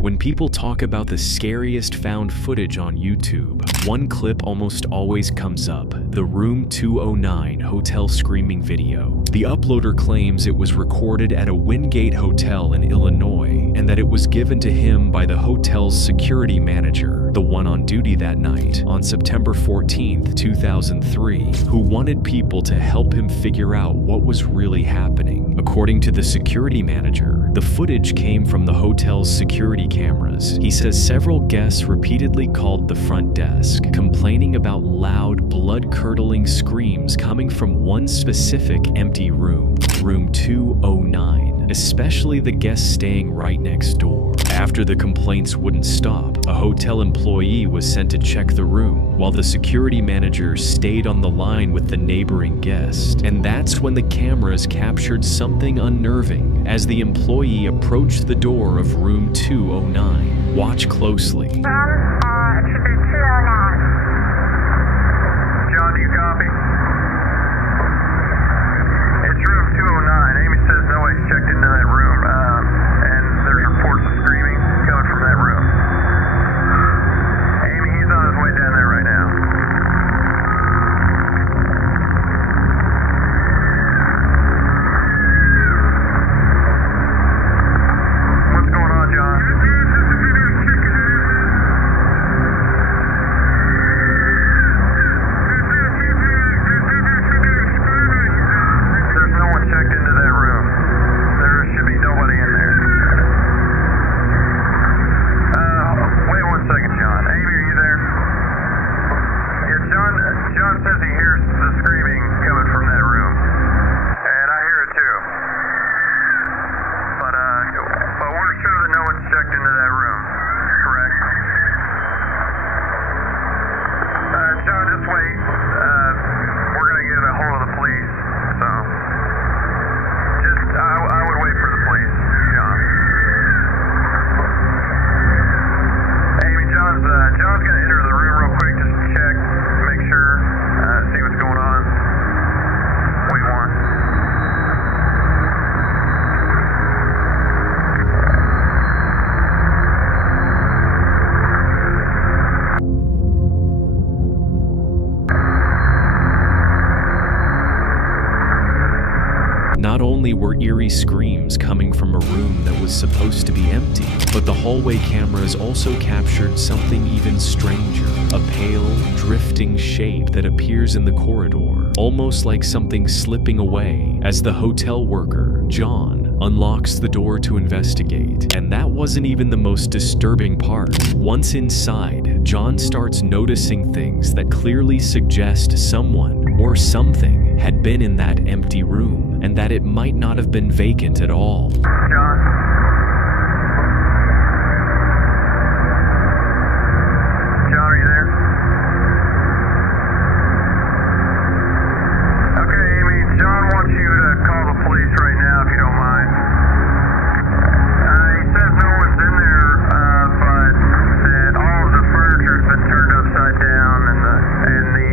When people talk about the scariest found footage on YouTube, one clip almost always comes up: the Room 209 hotel screaming video. The uploader claims it was recorded at a Wingate hotel in Illinois, and that it was given to him by the hotel's security manager, the one on duty that night, on September 14, 2003, who wanted people to help him figure out what was really happening. According to the security manager, the footage came from the hotel's security cameras. He says several guests repeatedly called the front desk, complaining about loud, blood-curdling screams coming from one specific empty room, Room 209, especially the guests staying right next door. After the complaints wouldn't stop, a hotel employee was sent to check the room, while the security manager stayed on the line with the neighboring guest. And that's when the cameras captured something unnerving as the employee approached the door of Room 209. Watch closely. John, do you copy? It's room 209. Amy says nobody's checked into that room, and there's reports of screaming coming from that room. Amy, he's on his way down there right now. What's going on, John? There's no one checked into that room. There should be nobody in there. Wait 1 second, John. Amy, are you there? Yeah, John says he hears the screaming coming from that room. And I hear it too. But we're sure that no one's checked into that room, correct? John, just wait. We're gonna get a hold of the police, so I would wait for the police, John. Amy, John's gonna enter the room real quick just to check, make sure, see what's going on. Wait one. Not only were eerie screams coming from a room that was supposed to be empty, but the hallway cameras also captured something even stranger: a pale, drifting shape that appears in the corridor, almost like something slipping away, as the hotel worker, John, unlocks the door to investigate. And that wasn't even the most disturbing part. Once inside, John starts noticing things that clearly suggest someone or something had been in that empty room, and that it might not have been vacant at all. John? John, are you there? Okay, Amy, John wants you to call the police right now if you don't mind. He says no one's in there, but that all of the furniture's been turned upside down and the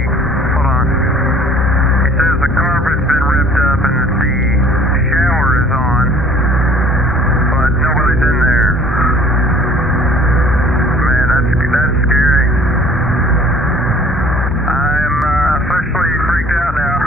hold on. He says the carpet's been ripped up and that the shower is on, but nobody's in there. Man, that's scary. I'm officially freaked out now.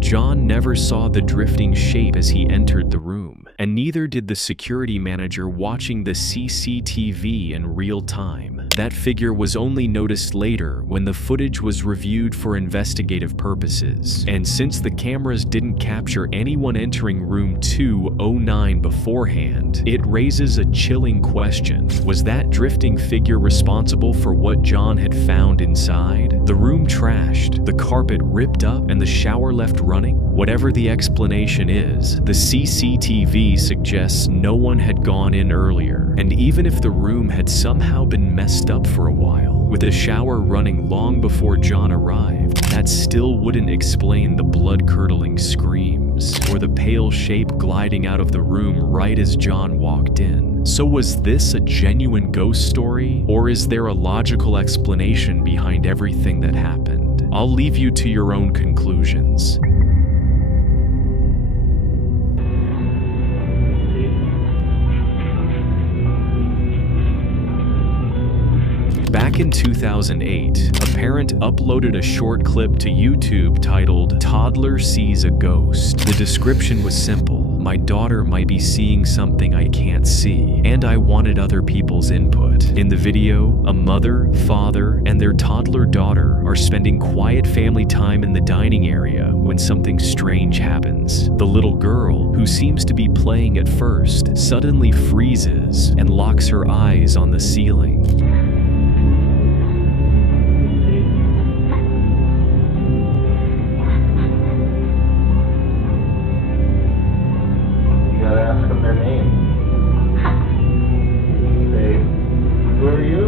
John never saw the drifting shape as he entered the room, and neither did the security manager watching the CCTV in real time. That figure was only noticed later when the footage was reviewed for investigative purposes. And since the cameras didn't capture anyone entering room 209 beforehand, it raises a chilling question. Was that drifting figure responsible for what John had found inside? The room trashed, the carpet ripped up, and the shower left running? Whatever the explanation is, the CCTV suggests no one had gone in earlier. And even if the room had somehow been messed up for a while, with the shower running long before John arrived, that still wouldn't explain the blood-curdling screams or the pale shape gliding out of the room right as John walked in. So was this a genuine ghost story, or is there a logical explanation behind everything that happened? I'll leave you to your own conclusions. Back in 2008, a parent uploaded a short clip to YouTube titled "Toddler Sees a Ghost." The description was simple: "My daughter might be seeing something I can't see, and I wanted other people's input." In the video, a mother, father, and their toddler daughter are spending quiet family time in the dining area when something strange happens. The little girl, who seems to be playing at first, suddenly freezes and locks her eyes on the ceiling. Ask them their name. Say, who are you?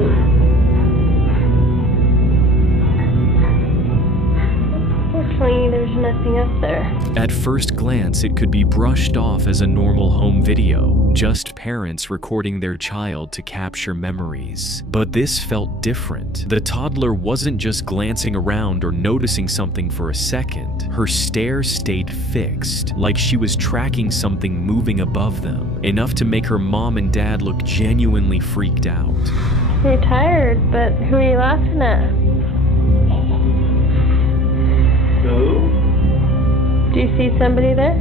Fortunately, there's nothing up there. At first glance, it could be brushed off as a normal home video, just parents recording their child to capture memories. But this felt different. The toddler wasn't just glancing around or noticing something for a second. Her stare stayed fixed, like she was tracking something moving above them, enough to make her mom and dad look genuinely freaked out. You're tired, but who are you laughing at? Who? Do you see somebody there?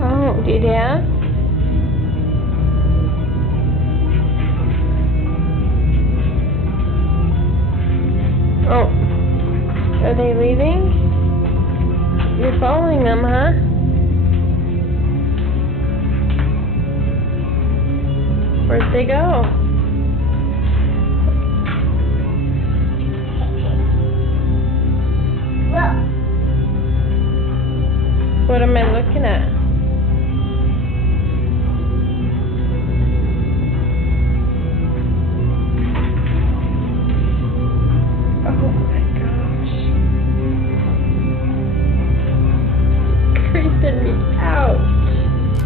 Oh, do you dance? Oh, are they leaving? You're following them, huh? Where'd they go? What am I looking at? Oh my gosh. Creeping me out.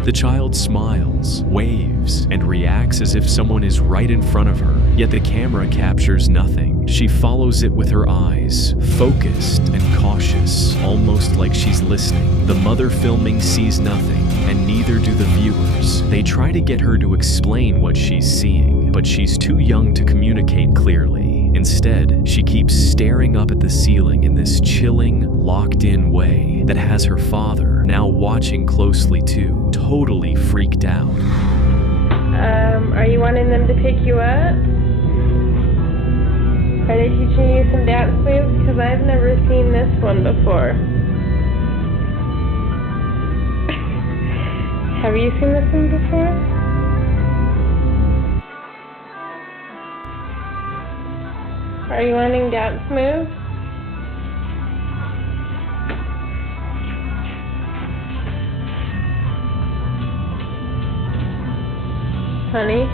The child smiles, waves, and reacts as if someone is right in front of her, yet the camera captures nothing. She follows it with her eyes, focused and cautious, almost like she's listening. The mother filming sees nothing, and neither do the viewers. They try to get her to explain what she's seeing, but she's too young to communicate clearly. Instead, she keeps staring up at the ceiling in this chilling, locked-in way that has her father, now watching closely too, totally freaked out. Are you wanting them to pick you up? Are they teaching you some dance moves? Because I've never seen this one before. Have you seen this one before? Are you wanting dance moves? Honey?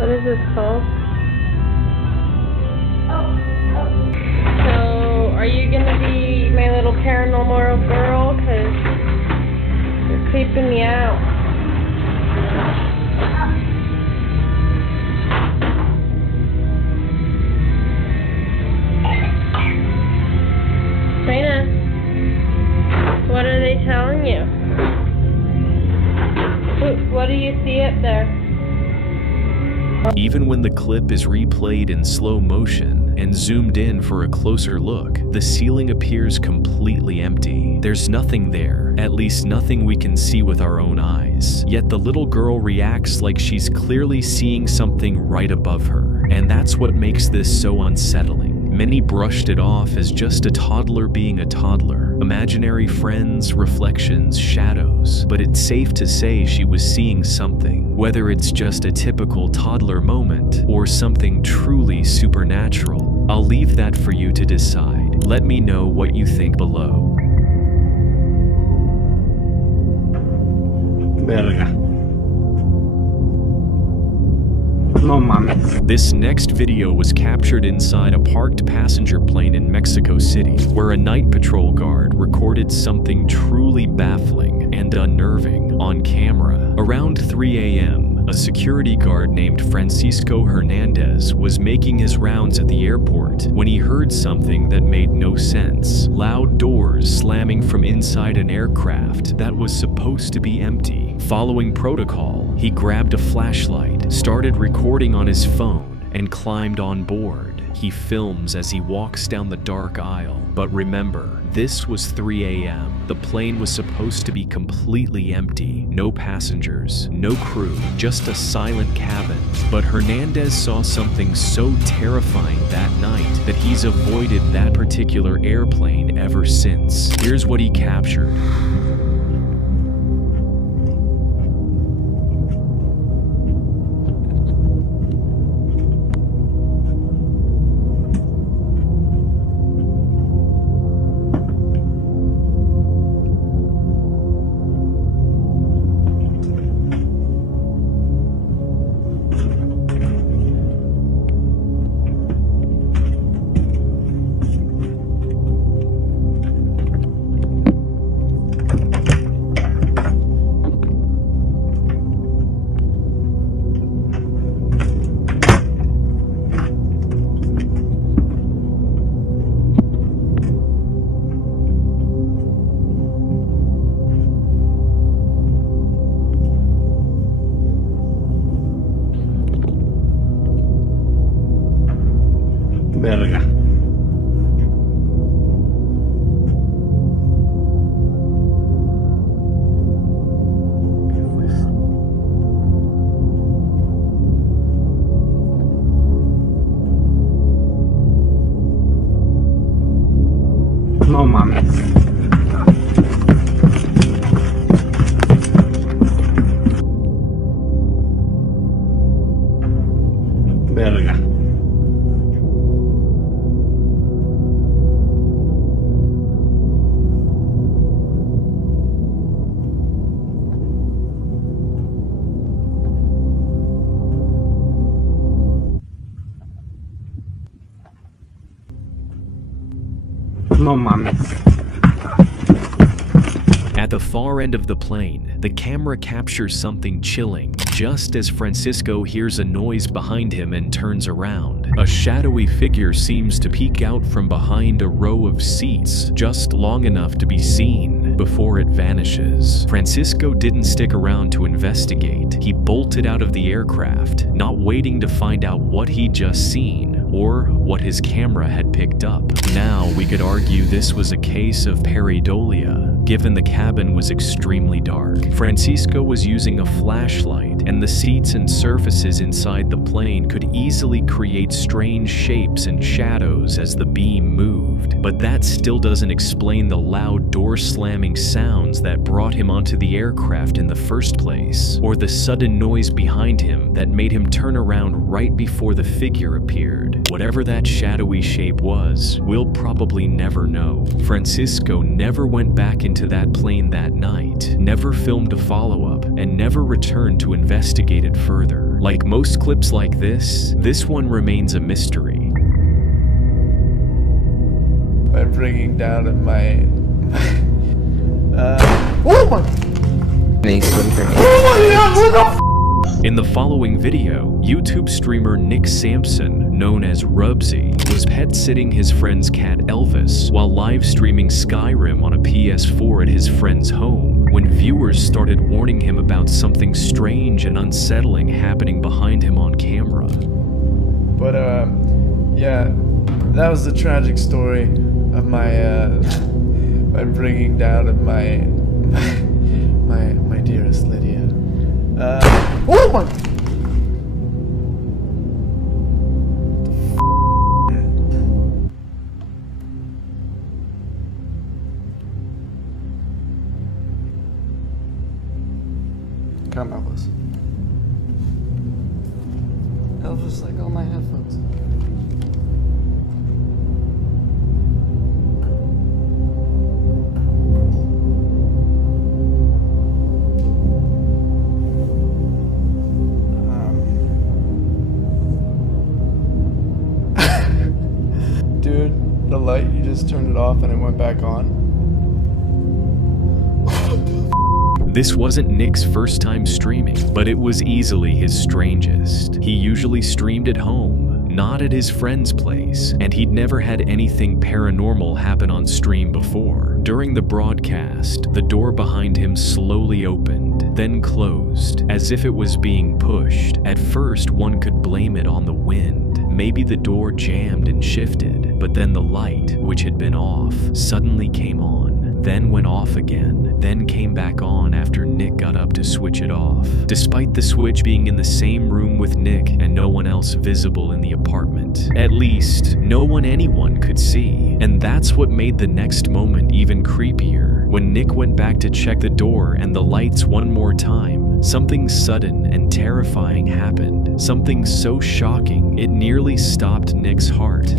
What is this called? So, are you gonna be my little paranormal girl? Because you're creeping me out. Raina, what are they telling you? What do you see up there? Even when the clip is replayed in slow motion and zoomed in for a closer look, the ceiling appears completely empty. There's nothing there, at least nothing we can see with our own eyes. Yet the little girl reacts like she's clearly seeing something right above her, and that's what makes this so unsettling. Many brushed it off as just a toddler being a toddler, imaginary friends, reflections, shadows. But it's safe to say she was seeing something, whether it's just a typical toddler moment or something truly supernatural. I'll leave that for you to decide. Let me know what you think below. Verga. No mames. This next video was captured inside a parked passenger plane in Mexico City, where a night patrol guard recorded something truly baffling and unnerving on camera. Around 3 a.m., a security guard named Francisco Hernandez was making his rounds at the airport when he heard something that made no sense. Loud doors slamming from inside an aircraft that was supposed to be empty. quickly. Following protocol, he grabbed a flashlight, started recording on his phone, and climbed on board. He films as he walks down the dark aisle. But remember, this was 3 a.m. The plane was supposed to be completely empty. No passengers, no crew, just a silent cabin. But Hernandez saw something so terrifying that night that he's avoided that particular airplane ever since. Here's what he captured. Verga. No mames. Verga. No mames. At the far end of the plane, the camera captures something chilling just as Francisco hears a noise behind him and turns around. A shadowy figure seems to peek out from behind a row of seats just long enough to be seen before it vanishes. Francisco didn't stick around to investigate. He bolted out of the aircraft, not waiting to find out what he'd just seen or what his camera had picked up. Now we could argue this was a case of pareidolia, given the cabin was extremely dark. Francisco was using a flashlight, and the seats and surfaces inside the plane could easily create strange shapes and shadows as the beam moved. But that still doesn't explain the loud door slamming sounds that brought him onto the aircraft in the first place, or the sudden noise behind him that made him turn around right before the figure appeared. Whatever that shadowy shape was, we'll probably never know. Francisco never went back into that plane that night, never filmed a follow-up, and never returned to investigate it further. Like most clips like this one remains a mystery. By bringing down of my oh my! In the following video, YouTube streamer Nick Sampson, known as Rubsy, was pet-sitting his friend's cat Elvis while live-streaming Skyrim on a PS4 at his friend's home, when viewers started warning him about something strange and unsettling happening behind him on camera. But yeah, that was the tragic story of my my bringing down of my dearest Lydia. Oh my! Come, Elvis. Elvis, like all my headphones. Dude, the light, you just turned it off and it went back on. This wasn't Nick's first time streaming, but it was easily his strangest. He usually streamed at home, not at his friend's place, and he'd never had anything paranormal happen on stream before. During the broadcast, the door behind him slowly opened, then closed, as if it was being pushed. At first, one could blame it on the wind. Maybe the door jammed and shifted, but then the light, which had been off, suddenly came on, then went off again, then came back on after Nick got up to switch it off. Despite the switch being in the same room with Nick and no one else visible in the apartment. At least, no one anyone could see. And that's what made the next moment even creepier. When Nick went back to check the door and the lights one more time, something sudden and terrifying happened. Something so shocking, it nearly stopped Nick's heart.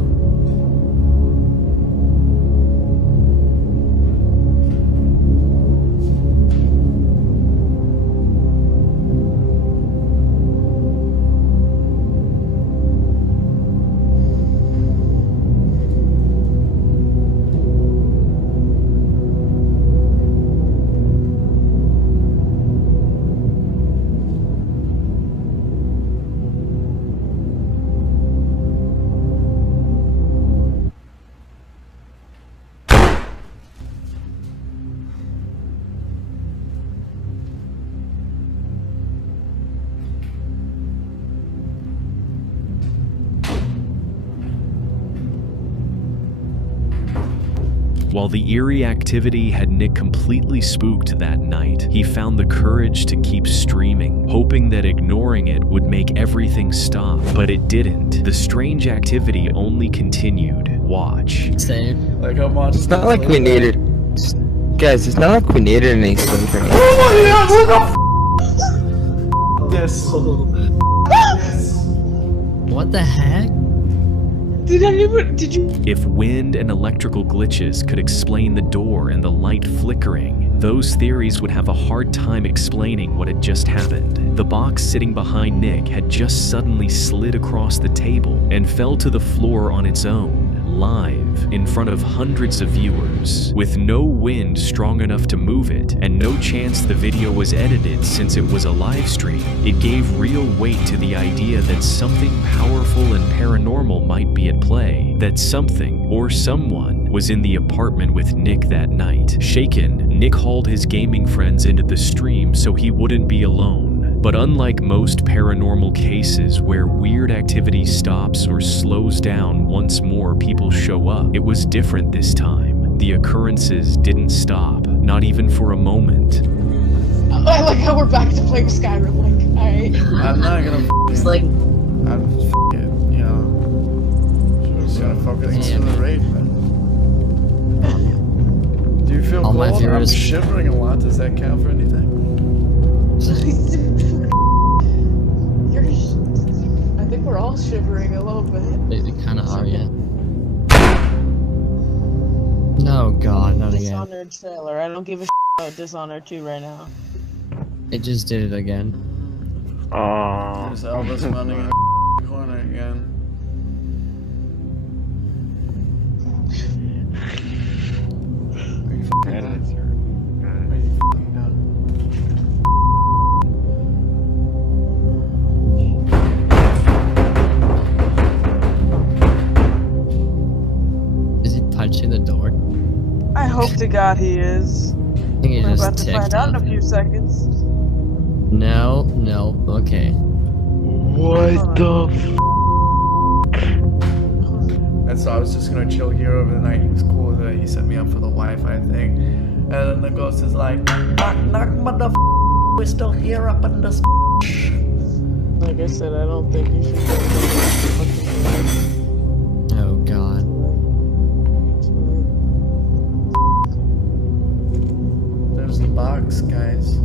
While the eerie activity had Nick completely spooked that night, he found the courage to keep streaming, hoping that ignoring it would make everything stop. But it didn't. The strange activity only continued. Watch. Same. Like how much? It's not like we needed. Guys, it's not like we needed any sleep or anything. This. What the heck? Did you? If wind and electrical glitches could explain the door and the light flickering, those theories would have a hard time explaining what had just happened. The box sitting behind Nick had just suddenly slid across the table and fell to the floor on its own, live, in front of hundreds of viewers, with no wind strong enough to move it, and no chance the video was edited since it was a live stream. It gave real weight to the idea that something powerful and paranormal might be at play, that something or someone was in the apartment with Nick that night. Shaken, Nick hauled his gaming friends into the stream so he wouldn't be alone. But unlike most paranormal cases where weird activity stops or slows down once more people show up, it was different this time. The occurrences didn't stop, not even for a moment. I like how we're back to playing Skyrim. Like, alright. I'm not gonna. It's like, I'm just you know. Just gonna focus on the raid, man. Do you feel All my cold? I'm viewers- shivering a lot. Does that count for anything? I think we're all shivering a little bit. they kind of are, yeah. No, God, not again. Dishonored trailer. I don't give a about Dishonored 2 right now. It just did it again. There's Elvis running in the corner again. Are you f***ing done? Are you f***ing done? Is he punching the door? I hope to God he is. I think he We're just about to ticked find out in a off. few seconds. No, okay. What the And so I was just gonna chill here over the night. He was cool with it. He set me up for the Wi-Fi thing. And then the ghost is like, knock, knock, motherfucker, we're still here up in this. Like I said, I don't think you should go Oh, God. There's the box, guys.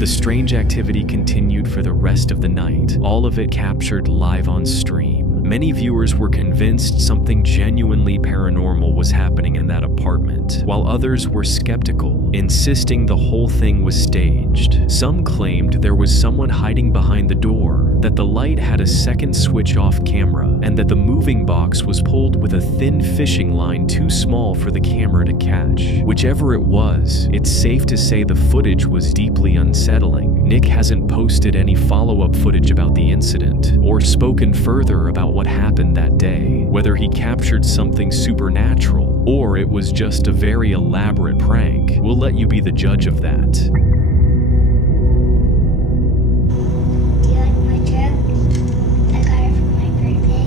The strange activity continued for the rest of the night, all of it captured live on stream. Many viewers were convinced something genuinely paranormal was happening in that apartment, while others were skeptical, insisting the whole thing was staged. Some claimed there was someone hiding behind the door, that the light had a second switch off camera and that the moving box was pulled with a thin fishing line too small for the camera to catch. Whichever it was, it's safe to say the footage was deeply unsettling. Nick hasn't posted any follow-up footage about the incident or spoken further about what happened that day, whether he captured something supernatural or it was just a very elaborate prank. We'll let you be the judge of that. Do you like my truck? I got it for my birthday.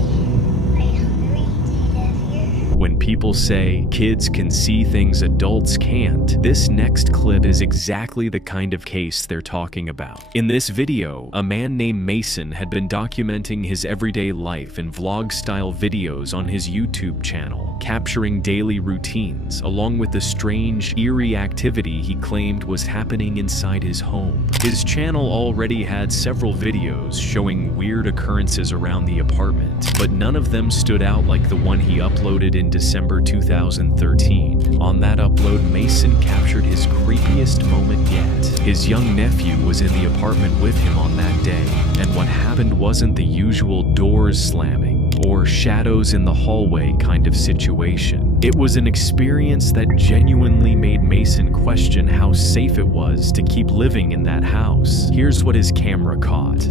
Are you hungry? Do you live here? When people say kids can see things adults can't, this next clip is exactly the kind of case they're talking about. In this video, a man named Mason had been documenting his everyday life in vlog-style videos on his YouTube channel, capturing daily routines, along with the strange, eerie activity he claimed was happening inside his home. His channel already had several videos showing weird occurrences around the apartment, but none of them stood out like the one he uploaded in December 2013. On that upload, Mason captured his creepiest moment yet. His young nephew was in the apartment with him on that day, and what happened wasn't the usual doors slamming or shadows in the hallway kind of situation. It was an experience that genuinely made Mason question how safe it was to keep living in that house. Here's what his camera caught. Do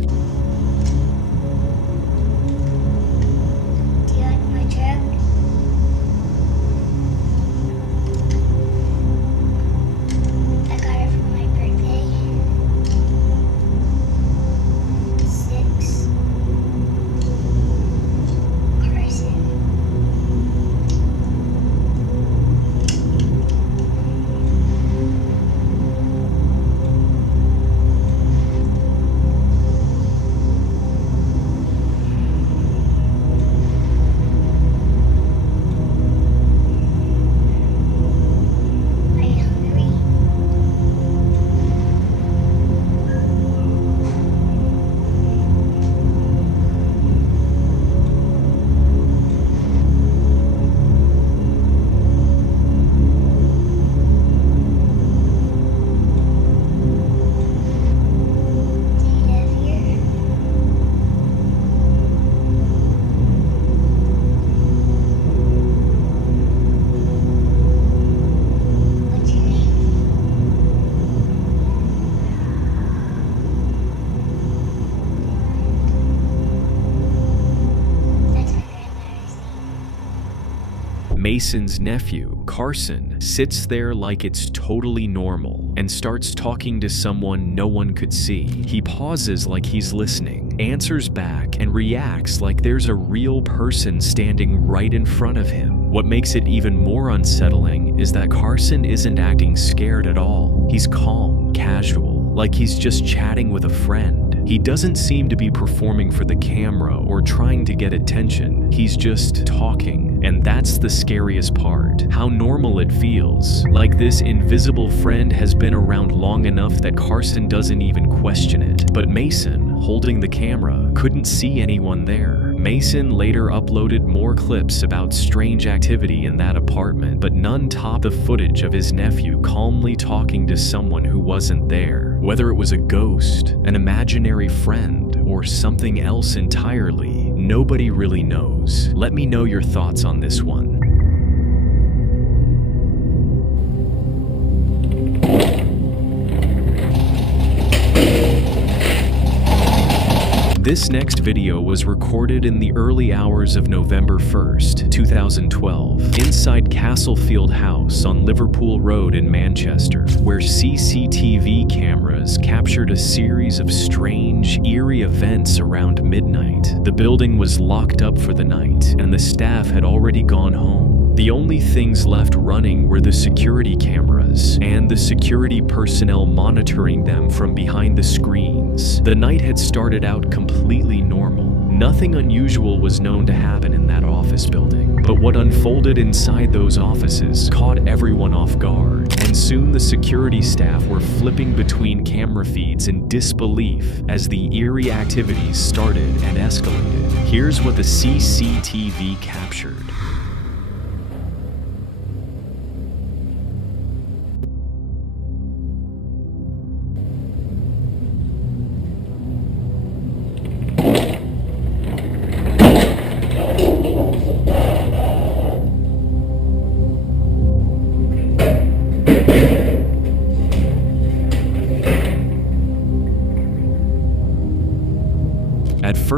you like my truck? I got it for my birthday. 6. Carson. Are you hungry? Do you live here? What's your name? That's my grandmother's name. Mason's nephew, Carson, sits there like it's totally normal and starts talking to someone no one could see. He pauses like he's listening, answers back, and reacts like there's a real person standing right in front of him. What makes it even more unsettling is that Carson isn't acting scared at all. He's calm, casual, like he's just chatting with a friend. He doesn't seem to be performing for the camera or trying to get attention. He's just talking. And that's the scariest part. How normal it feels. Like this invisible friend has been around long enough that Carson doesn't even question it. But Mason, holding the camera, couldn't see anyone there. Mason later uploaded more clips about strange activity in that apartment, but none topped the footage of his nephew calmly talking to someone who wasn't there. Whether it was a ghost, an imaginary friend, or something else entirely, nobody really knows. Let me know your thoughts on this one. This next video was recorded in the early hours of November 1st, 2012, inside Castlefield House on Liverpool Road in Manchester, where CCTV cameras captured a series of strange, eerie events around midnight. The building was locked up for the night, and the staff had already gone home. The only things left running were the security cameras and the security personnel monitoring them from behind the screens. The night had started out completely normal. Nothing unusual was known to happen in that office building, but what unfolded inside those offices caught everyone off guard, and soon the security staff were flipping between camera feeds in disbelief as the eerie activities started and escalated. Here's what the CCTV captured.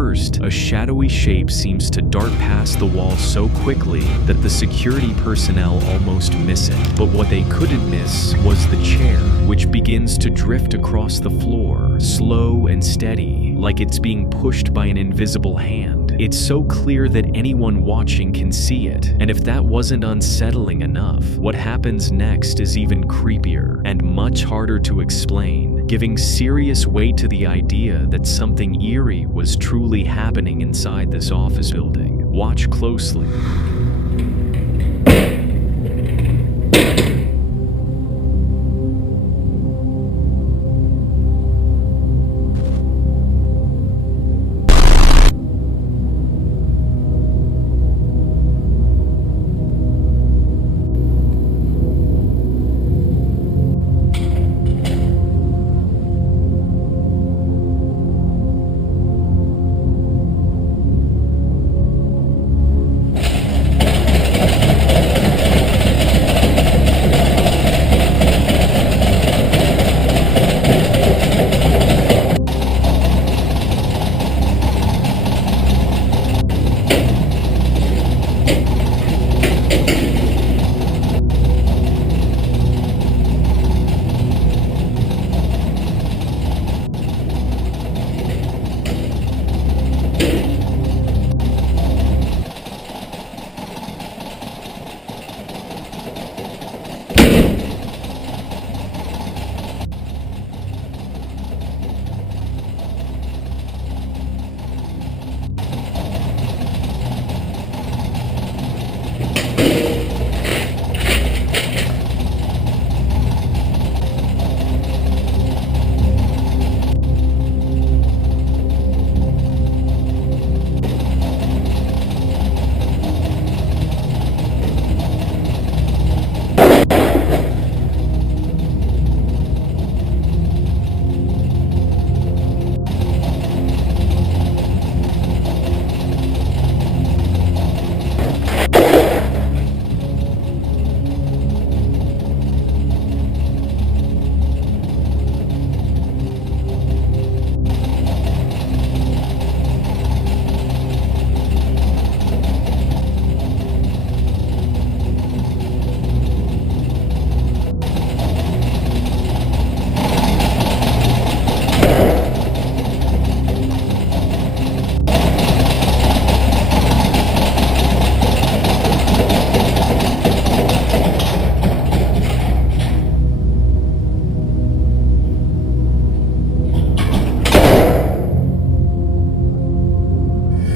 first, a shadowy shape seems to dart past the wall so quickly that the security personnel almost miss it. But what they couldn't miss was the chair, which begins to drift across the floor, slow and steady, like it's being pushed by an invisible hand. It's so clear that anyone watching can see it, and if that wasn't unsettling enough, what happens next is even creepier and much harder to explain, giving serious weight to the idea that something eerie was truly happening inside this office building. Watch closely.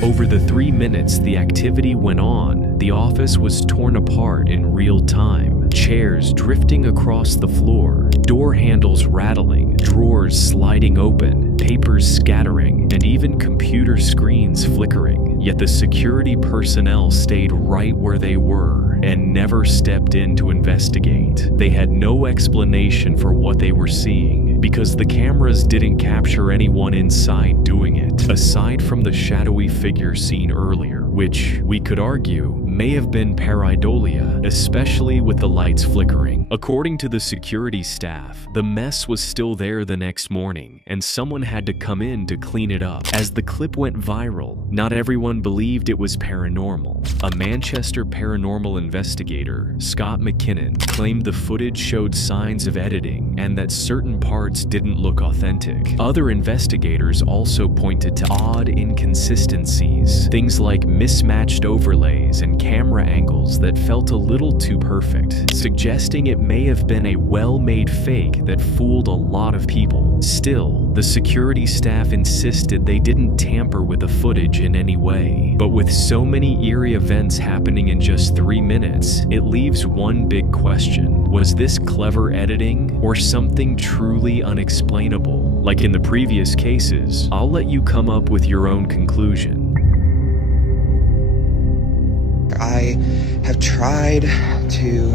Over the 3 minutes the activity went on, the office was torn apart in real time. Chairs drifting across the floor, door handles rattling, drawers sliding open, papers scattering, and even computer screens flickering. Yet the security personnel stayed right where they were and never stepped in to investigate. They had no explanation for what they were seeing, because the cameras didn't capture anyone inside doing it, aside from the shadowy figure seen earlier, which, we could argue, may have been pareidolia, especially with the lights flickering. According to the security staff, the mess was still there the next morning, and someone had to come in to clean it up. As the clip went viral, not everyone believed it was paranormal. A Manchester paranormal investigator, Scott McKinnon, claimed the footage showed signs of editing and that certain parts didn't look authentic. Other investigators also pointed to odd inconsistencies, things like mismatched overlays and camera angles that felt a little too perfect, suggesting it may have been a well-made fake that fooled a lot of people. Still, the security staff insisted they didn't tamper with the footage in any way. But with so many eerie events happening in just 3 minutes, it leaves one big question. Was this clever editing or something truly unexplainable? Like in the previous cases, I'll let you come up with your own conclusion. I have tried to...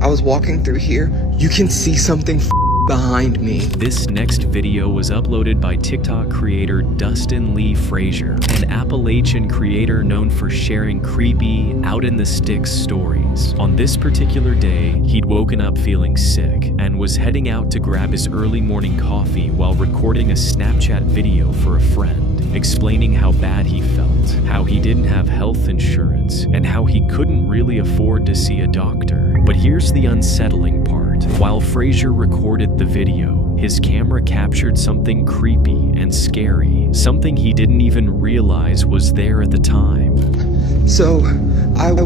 I was walking through here. You can see something behind me. This next video was uploaded by TikTok creator Dustin Lee Frazier, an Appalachian creator known for sharing creepy, out-in-the-sticks stories. On this particular day, he'd woken up feeling sick and was heading out to grab his early morning coffee while recording a Snapchat video for a friend. friend, explaining how bad he felt, how he didn't have health insurance, and how he couldn't really afford to see a doctor. But here's the unsettling part. While Frazier recorded the video, his camera captured something creepy and scary, something he didn't even realize was there at the time. So I was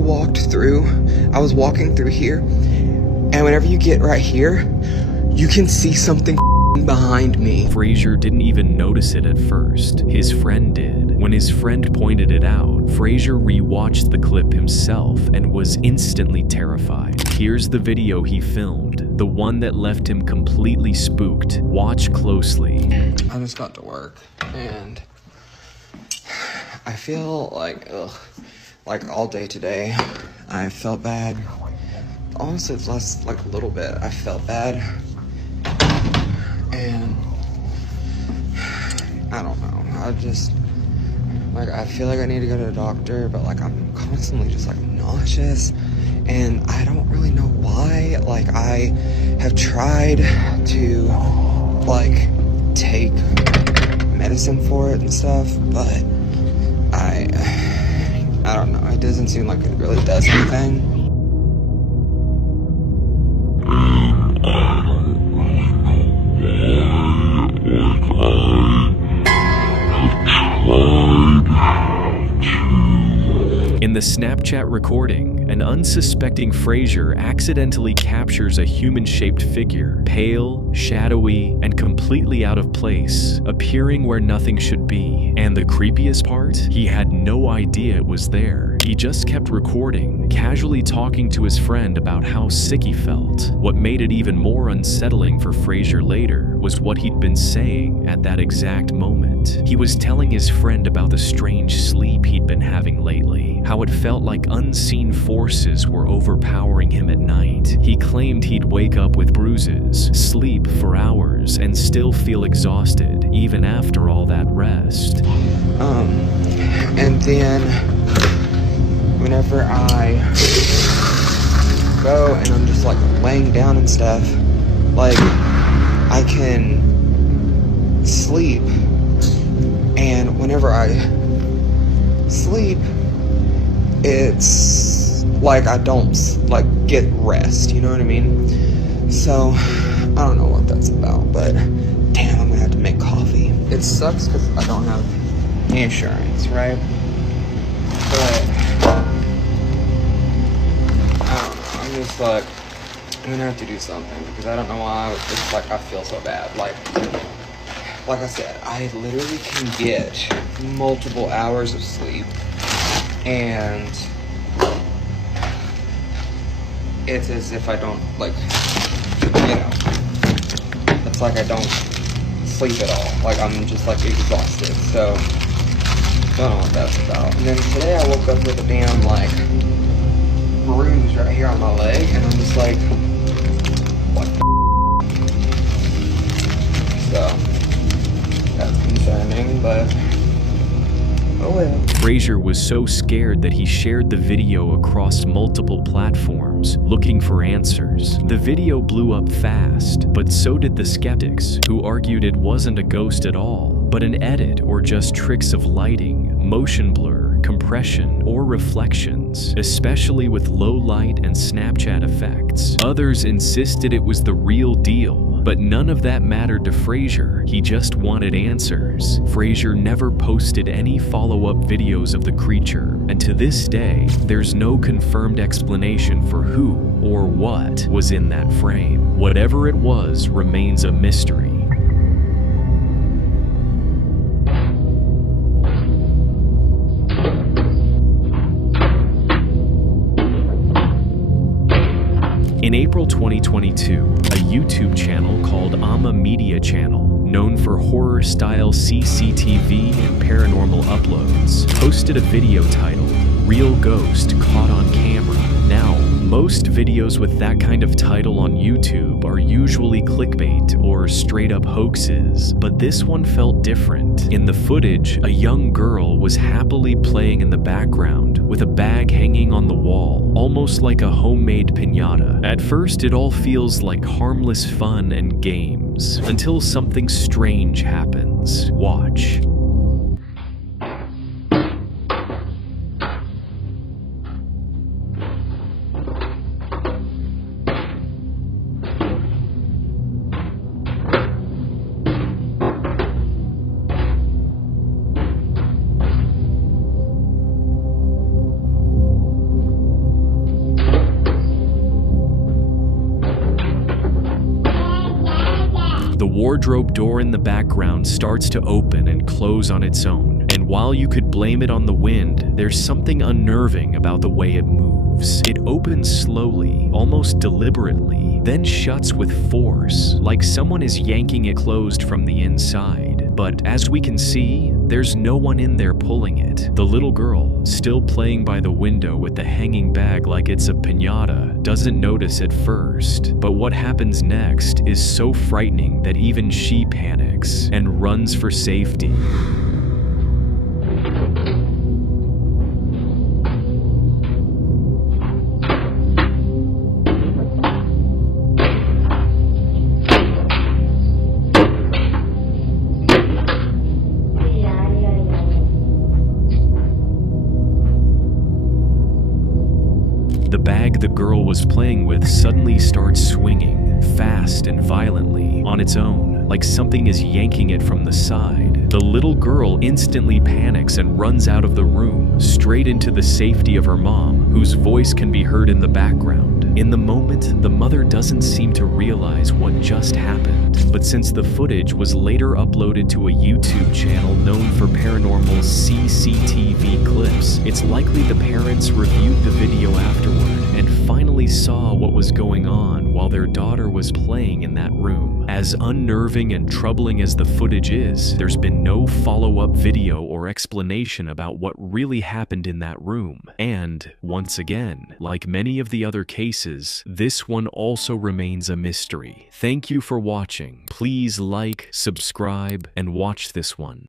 walking through here, and whenever you get right here, you can see something behind me. Frazier didn't even notice it at first. His friend did. When his friend pointed it out, Frazier rewatched the clip himself and was instantly terrified. Here's the video he filmed, the one that left him completely spooked. Watch closely. I just got to work, and I feel like, like all day today, I felt bad. Honestly, it's less, like a little bit, I felt bad. And I don't know, I feel like I need to go to the doctor, but like I'm constantly just like nauseous, and I don't really know why. Like I have tried to like take medicine for it and stuff, but I don't know, it doesn't seem like it really does anything. In the Snapchat recording, an unsuspecting Frazier accidentally captures a human-shaped figure, pale, shadowy, and completely out of place, appearing where nothing should be. And the creepiest part? He had no idea it was there. He just kept recording, casually talking to his friend about how sick he felt. What made it even more unsettling for Frazier later was what he'd been saying at that exact moment. He was telling his friend about the strange sleep he'd been having lately, how it felt like unseen forces were overpowering him at night. He claimed he'd wake up with bruises, sleep for hours, and still feel exhausted, even after all that rest. And then whenever I go and I'm just like laying down and stuff, like I can sleep, and whenever I sleep, it's like I don't like get rest, you know what I mean? So I don't know what that's about, but damn, I'm gonna have to make coffee. It sucks because I don't have insurance, right? But I don't know, I'm just like, I'm gonna have to do something because I don't know why it's like I feel so bad. Like I said, I literally can get multiple hours of sleep, and it's as if I don't, like, you know, it's like I don't sleep at all. Like I'm just like exhausted. So I don't know what that's about. And then today I woke up with a damn like bruise right here on my leg, and I'm just like, what the So that's concerning, but oh well. Frazier was so scared that he shared the video across multiple platforms, looking for answers. The video blew up fast, but so did the skeptics, who argued it wasn't a ghost at all, but an edit or just tricks of lighting, motion blur, compression, or reflections, especially with low light and Snapchat effects. Others insisted it was the real deal, but none of that mattered to Frazier. He just wanted answers. Frazier never posted any follow-up videos of the creature, and to this day, there's no confirmed explanation for who or what was in that frame. Whatever it was remains a mystery. In April 2022, a YouTube channel called Amma Media Channel, known for horror-style CCTV and paranormal uploads, posted a video titled, "Real Ghost Caught on Camera." Now, most videos with that kind of title on YouTube are usually clickbait or straight-up hoaxes, but this one felt different. In the footage, a young girl was happily playing in the background with a bag hanging on the wall, almost like a homemade piñata. At first, it all feels like harmless fun and games, until something strange happens. Watch. wardrobe door in the background starts to open and close on its own. And while you could blame it on the wind, there's something unnerving about the way it moves. It opens slowly, almost deliberately, then shuts with force, like someone is yanking it closed from the inside. But as we can see, there's no one in there pulling it. The little girl, still playing by the window with the hanging bag like it's a piñata, doesn't notice at first. But what happens next is so frightening that even she panics and runs for safety. The bag the girl was playing with suddenly starts swinging, fast and violently, on its own, like something is yanking it from the side. The little girl instantly panics and runs out of the room, straight into the safety of her mom, whose voice can be heard in the background. In the moment, the mother doesn't seem to realize what just happened, but since the footage was later uploaded to a YouTube channel known for paranormal CCTV clips, it's likely the parents reviewed the video afterward and finally saw what was going on while their daughter was playing in that room. As unnerving and troubling as the footage is, there's been no follow-up video or explanation about what really happened in that room. And, once again, like many of the other cases, this one also remains a mystery. Thank you for watching. Please like, subscribe, and watch this one.